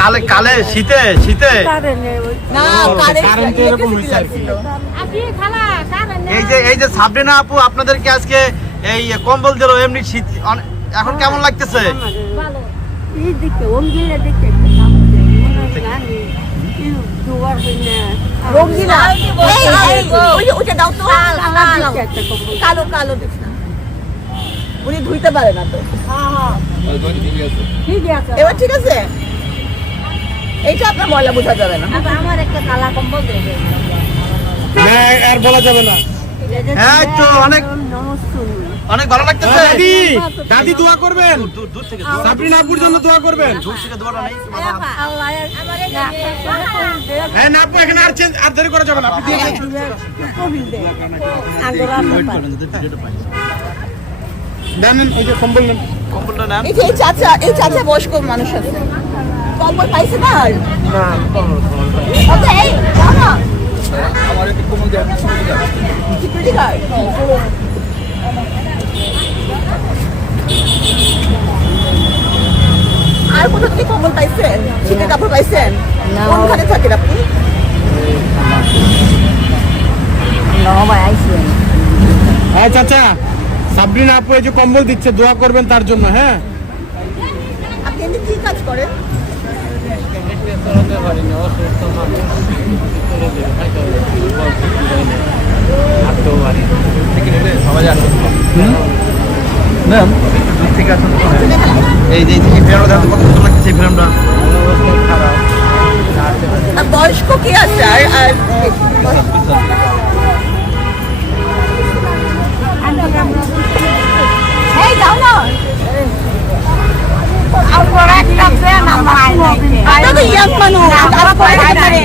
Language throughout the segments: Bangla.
কালে কালে শীতে শীতে। না কারেন্ট কারেন্ট এরকম হয়েছে আর কি। এই যে এই যে সাবরিনা আপু আপনাদেরকে আজকে এই কম্বল দিল এমনি শীত এখন কেমন লাগতেছে? কালো কালো উনি ধুইতে পারে না তো। এবার ঠিক আছে? এইটা আপনার ময়লা বোঝা যাবে না। আমার একটা কালা কম্বল দেবে না আর বলা যাবে না। হ্যাঁ তো অনেক অনেক ভালো লাগতেছে। দাদি দাদি দোয়া করবেন। দূর- দূর- দূর থেকে সাবরিনা আপুর জন্য দোয়া করবেন। দূর থেকে দোয়াটা নেই হ্যাঁ না আপু এখানে আর চেঞ্জ আর দেরি করা যাবে না। আপনি দিয়ে দেন। দেন ওই যে কম্বল নেন। কম্বলটা নেন। এই চাচা এই চাচা বয়স্ক মানুষ আছে। কম্বল পাইছে না আর? আচ্ছা, এই, দাও না। Security guard? আর কোথাও থেকে কম্বল পাইছেন? শীতের কাপড় পাইছেন? কোনখানে থাকেন আপনি? হ্যাঁ চাচা সাবরিনা আপু এই যে কম্বল দিচ্ছে দোয়া করবেন তার জন্য হ্যাঁ? আপনি এমনি কি কাজ করেন? দূর থেকে আসুন। এই যে এই ফ্রেমটা কত সুন্দর লাগছে এই ফ্রেমটা। আর বয়স্ক কি আছে? আর আর এই দাও না আপনারা তো ইয়াং মানুষ আপনারা করে দিতে পারেন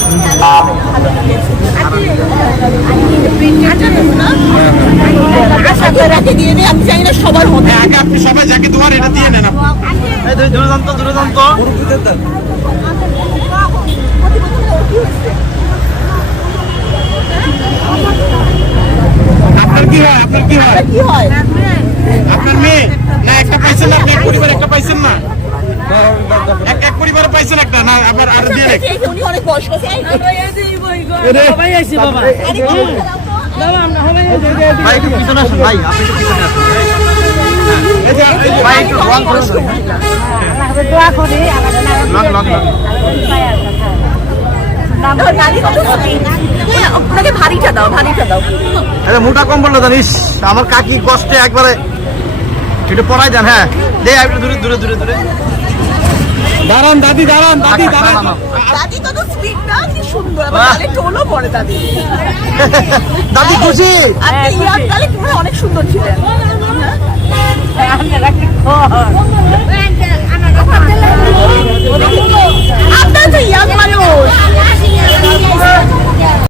আপনি সবাই যাকে দোয়ার এটা দিয়ে নেন আপু এই দুই দূরদন্ত দূরদন্ত আপনার কি হয়? আপনার কি হয়? আপনার মেয়ে? না একটা পাইছেন না আপনি এক পরিবার একটা পাইছেন না। এক এক পরিবারে পাইছেন একটা না আবার আর দিয়ে উনি অনেক বয়স্ক সবাই বাবা দাও ভাই একটু পিছনে আসুন ভাই আপনি একটু পিছনে আসুন। এই যে এই যে ভাই একটু রং করে দোয়া করি লং লং লং দাও, ভারীটা ভারীটা মোটা কম্বলটা জানিস? আমার কাকি কষ্টে একবারে একটু পড়াই দেন হ্যাঁ। দে একটু দূরে দূরে দূরে দূরে। দাঁড়ান দাদি দাঁড়ান দাদি দাঁড়ান। দাদি না কি সুন্দর। পড়ে দাদি দাদি খুশি? ইয়ার অনেক সুন্দর ছিলেন। আপনার